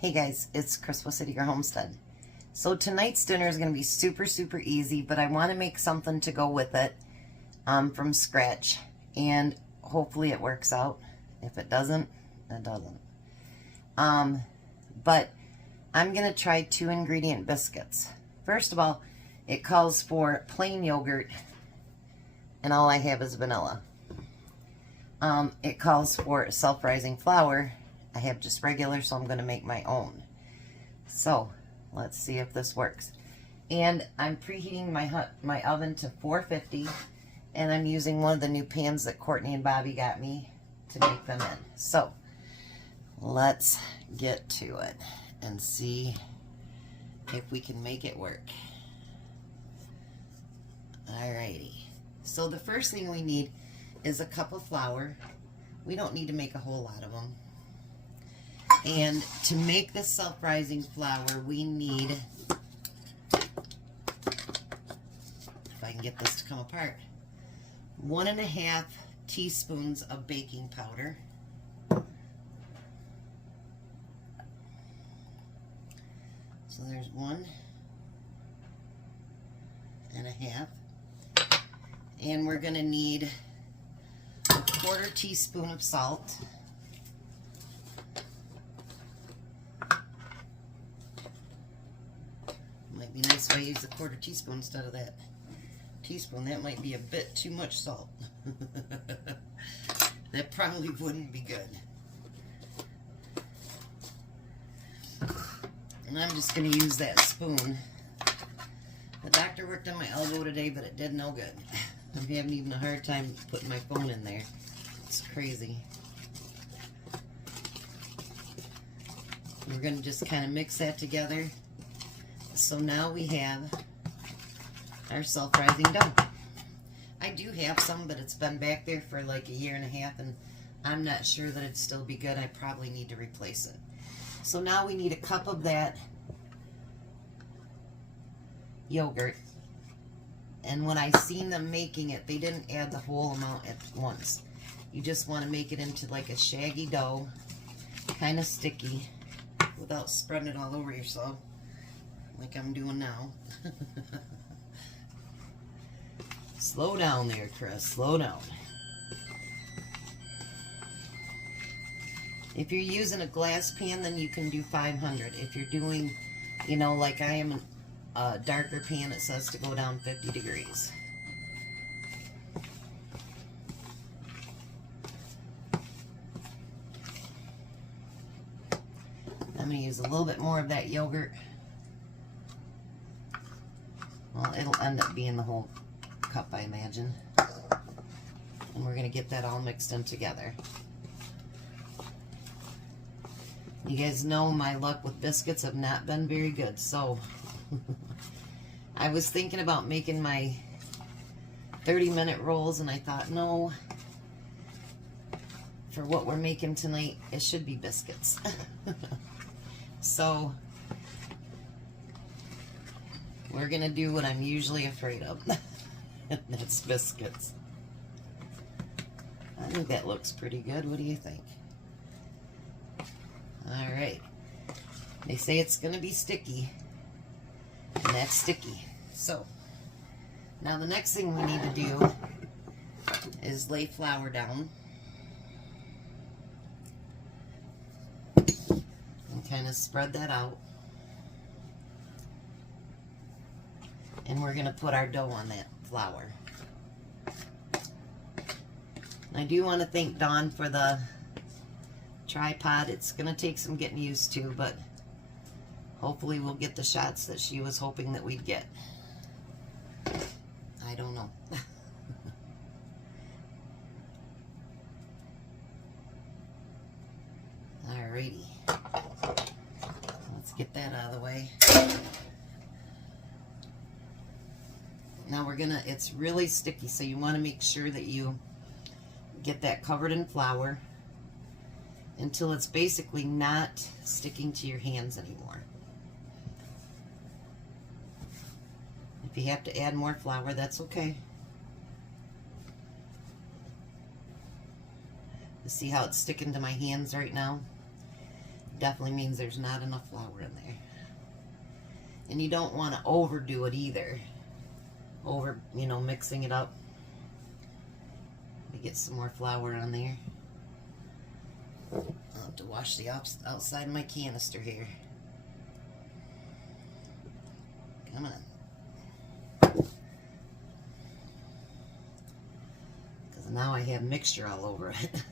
Hey guys, it's Chris with City Girl Homestead. So tonight's dinner is going to be super easy, but I want to make something to go with it from scratch, and hopefully it works out. If it doesn't, it doesn't. But I'm going to try 2-ingredient biscuits. First of all, it calls for plain yogurt, and all I have is vanilla. It calls for self-rising flour. I have just regular, so I'm going to make my own. So let's see if this works. And I'm preheating my oven to 450, and I'm using one of the new pans that Courtney and Bobby got me to make them in. So let's get to it and see if we can make it work. Alrighty. So the first thing we need is a cup of flour. We don't need to make a whole lot of them. And to make this self-rising flour, we need, if I can get this to come apart, 1.5 teaspoons of baking powder. So there's 1.5. And we're going to need a 1/4 teaspoon of salt. Might be nice if I use a 1/4 teaspoon instead of that teaspoon. That might be a bit too much salt. That probably wouldn't be good. And I'm just going to use that spoon. The doctor worked on my elbow today, but it did no good. I'm having even a hard time putting my phone in there. It's crazy. We're going to just kind of mix that together. So now we have our self-rising dough. I do have some, but it's been back there for like 1.5 years, and I'm not sure that it'd still be good. I probably need to replace it. So now we need a cup of that yogurt. And when I seen them making it, they didn't add the whole amount at once. You just want to make it into like a shaggy dough, kind of sticky, without spreading it all over yourself, like I'm doing now. Slow down there, Chris. Slow down. If you're using a glass pan, then you can do 500. If you're doing, you know, like I am, a darker pan, it says to go down 50 degrees. I'm going to use a little bit more of that yogurt. Well, it'll end up being the whole cup, I imagine. And we're going to get that all mixed in together. You guys know my luck with biscuits have not been very good, so I was thinking about making my 30-minute rolls, and I thought, no, for what we're making tonight, it should be biscuits. So we're going to do what I'm usually afraid of, and that's biscuits. I think that looks pretty good. What do you think? Alright. They say it's going to be sticky, and that's sticky. So, now the next thing we need to do is lay flour down. And kind of spread that out. And we're going to put our dough on that flour. I do want to thank Dawn for the tripod. It's going to take some getting used to, but hopefully we'll get the shots that she was hoping that we'd get. I don't know. Alrighty. Let's get that out of the way. Now we're gonna, it's really sticky, so you want to make sure that you get that covered in flour until it's basically not sticking to your hands anymore. If you have to add more flour, that's okay. You see how it's sticking to my hands right now? definitely means there's not enough flour in there. And you don't want to overdo it either. Mixing it up. Let me get some more flour on there. I'll have to wash the outside of my canister here. Come on. Because now I have mixture all over it.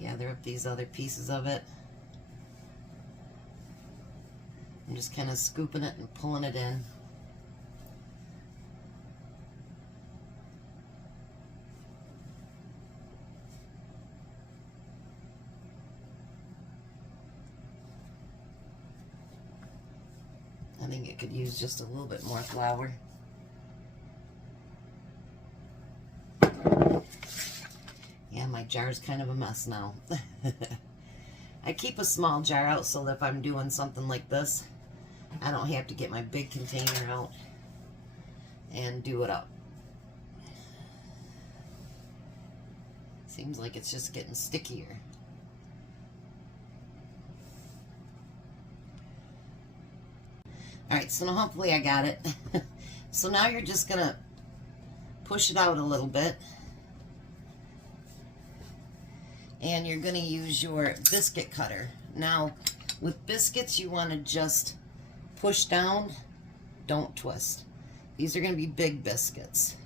Gather up these other pieces of it. I'm just kind of scooping it and pulling it in. I think it could use just a little bit more flour. Yeah, my jar's kind of a mess now. I keep a small jar out so that if I'm doing something like this, I don't have to get my big container out and do it up. Seems like it's just getting stickier. Alright, so now hopefully I got it. So now you're just going to push it out a little bit. And you're going to use your biscuit cutter. Now, with biscuits, you want to just push down, don't twist. These are going to be big biscuits.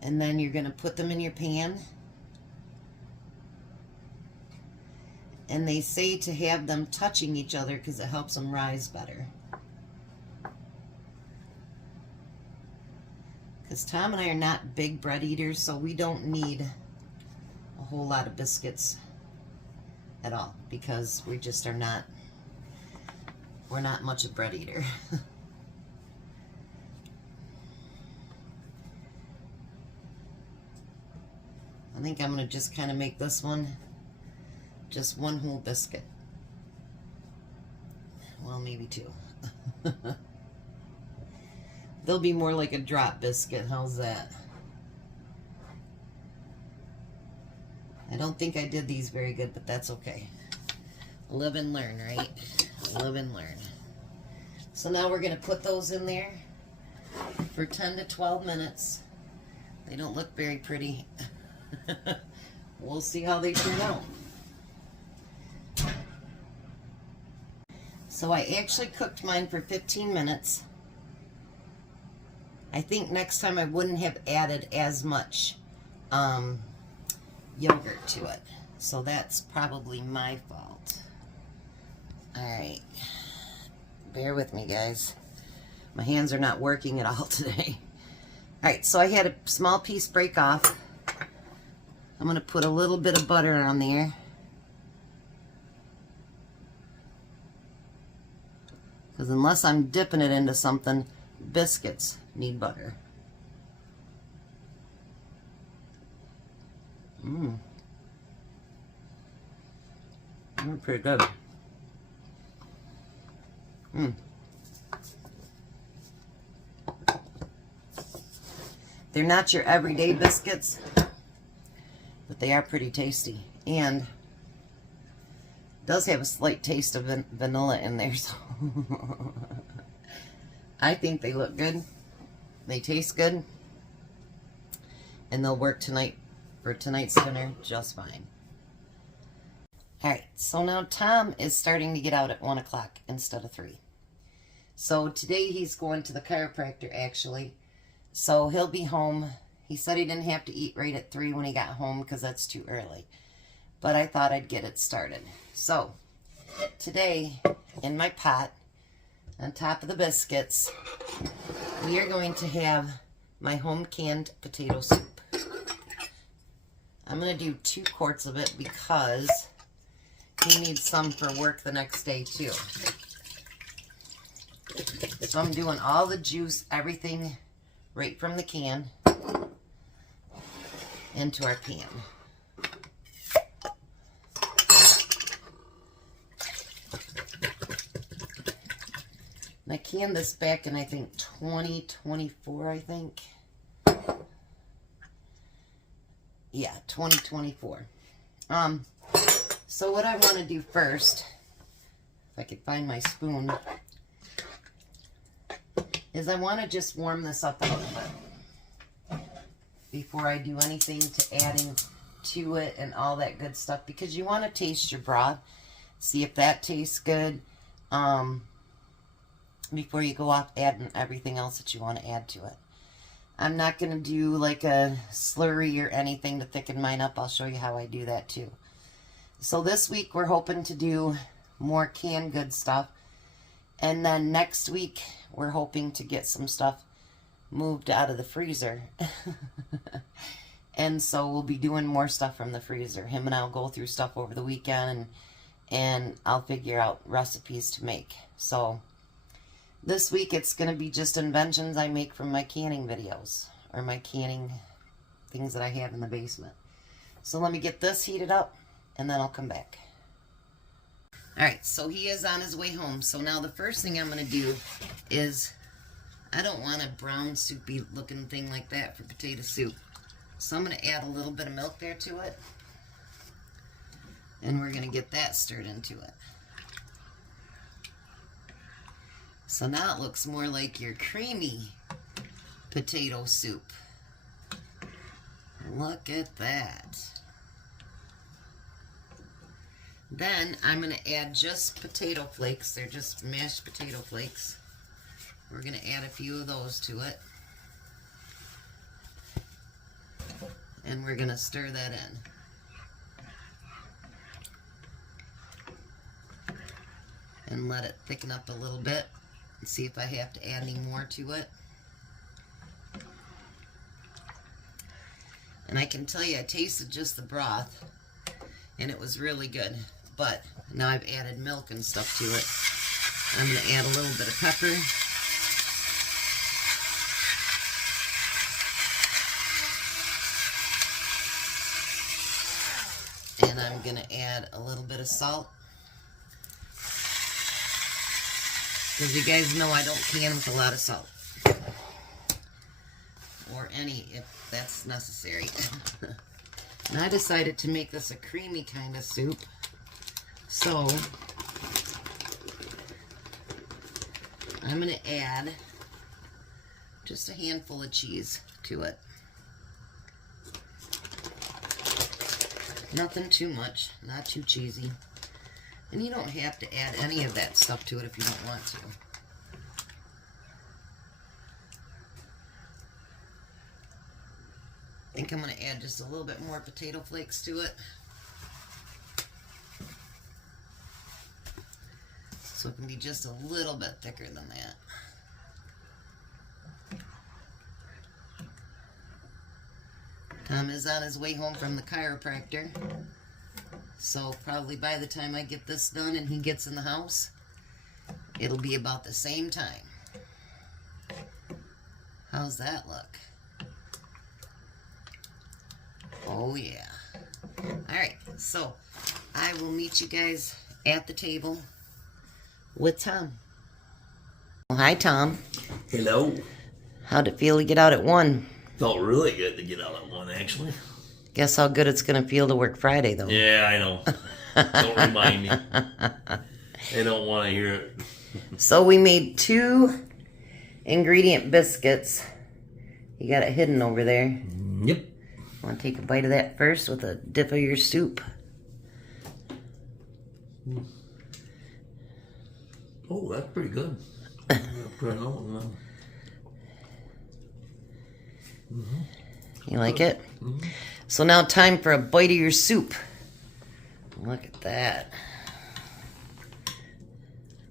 And then you're going to put them in your pan. And they say to have them touching each other because it helps them rise better. Because Tom and I are not big bread eaters, so we don't need a whole lot of biscuits at all, because we just are not, we're not much a bread eater. I think I'm going to just kind of make this one just one whole biscuit. Well, maybe two. They'll be more like a drop biscuit. How's that? I don't think I did these very good, but that's okay. Live and learn, right? Live and learn. So now we're going to put those in there for 10 to 12 minutes. They don't look very pretty. We'll see how they turn out. So I actually cooked mine for 15 minutes. I think next time I wouldn't have added as much yogurt to it. So that's probably my fault. Alright. Bear with me, guys. My hands are not working at all today. Alright, so I had a small piece break off. I'm going to put a little bit of butter on there. Because unless I'm dipping it into something, biscuits need butter. They're pretty good. They're not your everyday biscuits, but they are pretty tasty. And it does have a slight taste of vanilla in there, so I think they look good. They taste good. And they'll work tonight for tonight's dinner just fine. Alright, so now Tom is starting to get out at 1 o'clock instead of 3. So today he's going to the chiropractor, actually. So he'll be home. He said he didn't have to eat right at 3 when he got home because that's too early. But I thought I'd get it started. So today, in my pot, on top of the biscuits, we are going to have my home canned potato soup. I'm going to do 2 quarts of it because he needs some for work the next day too. So I'm doing all the juice, everything right from the can into our pan. And I canned this back in, I think, 2024, I think. Yeah, 2024. So what I want to do first, if I could find my spoon, is I want to just warm this up a little bit before I do anything to adding to it and all that good stuff, because you want to taste your broth, see if that tastes good, before you go off adding everything else that you want to add to it. I'm not going to do like a slurry or anything to thicken mine up. I'll show you how I do that too. So this week we're hoping to do more canned good stuff. And then next week we're hoping to get some stuff moved out of the freezer. And so we'll be doing more stuff from the freezer. Him and I'll go through stuff over the weekend and I'll figure out recipes to make. So this week it's going to be just inventions I make from my canning videos, or my canning things that I have in the basement. So let me get this heated up and then I'll come back. Alright, so he is on his way home. So now the first thing I'm going to do is, I don't want a brown soupy looking thing like that for potato soup. So I'm going to add a little bit of milk there to it. And we're going to get that stirred into it. So now it looks more like your creamy potato soup. Look at that. Then I'm going to add just potato flakes. They're just mashed potato flakes. We're going to add a few of those to it. And we're going to stir that in. And let it thicken up a little bit. And see if I have to add any more to it. And I can tell you, I tasted just the broth. And it was really good. But now I've added milk and stuff to it. I'm going to add a little bit of pepper. And I'm going to add a little bit of salt. Because you guys know I don't can with a lot of salt. Or any, if that's necessary. And I decided to make this a creamy kind of soup. So, I'm going to add just a handful of cheese to it. Nothing too much, not too cheesy. And you don't have to add any of that stuff to it if you don't want to. I think I'm going to add just a little bit more potato flakes to it. So it can be just a little bit thicker than that. Tom is on his way home from the chiropractor. So probably by the time I get this done and he gets in the house, it'll be about the same time. How's that look? Oh yeah. Alright, so I will meet you guys at the table with Tom. Well, hi Tom. Hello. How'd it feel to get out at 1? Felt really good to get out at 1, actually. Guess how good it's going to feel to work Friday, though. Yeah, I know. Don't remind me. I don't want to hear it. So we made 2 ingredient biscuits. You got it hidden over there. Yep. Want to take a bite of that first with a dip of your soup? Oh, that's pretty good. You like it? Mm-hmm. So now time for a bite of your soup. Look at that.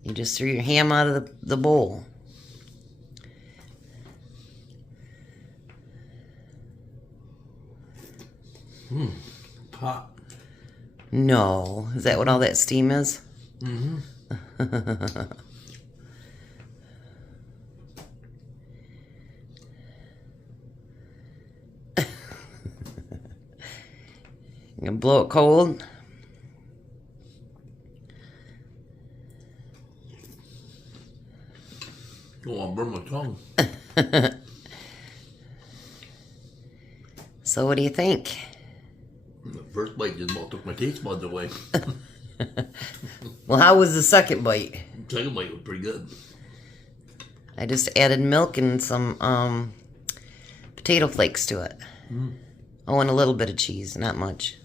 You just threw your ham out of the bowl. Hot. No. Is that what all that steam is? Mm-hmm. You gonna blow it cold? burn my tongue. So what do you think? The first bite just about took my taste buds away. Well, how was the second bite? The second bite was pretty good. I just added milk and some potato flakes to it. Oh, and a little bit of cheese, not much.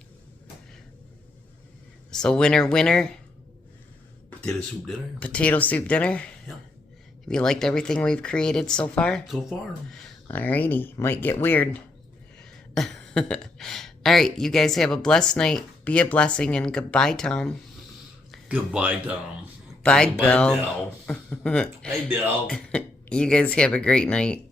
So winner, Potato soup dinner. potato soup dinner. Yeah. Have you liked everything we've created so far? So far. Alrighty, might get weird. Alright, you guys have a blessed night. Be a blessing, and goodbye, Tom. Goodbye, Tom. Bye, Goodbye, Bill. Bill. Hey, Bill. You guys have a great night.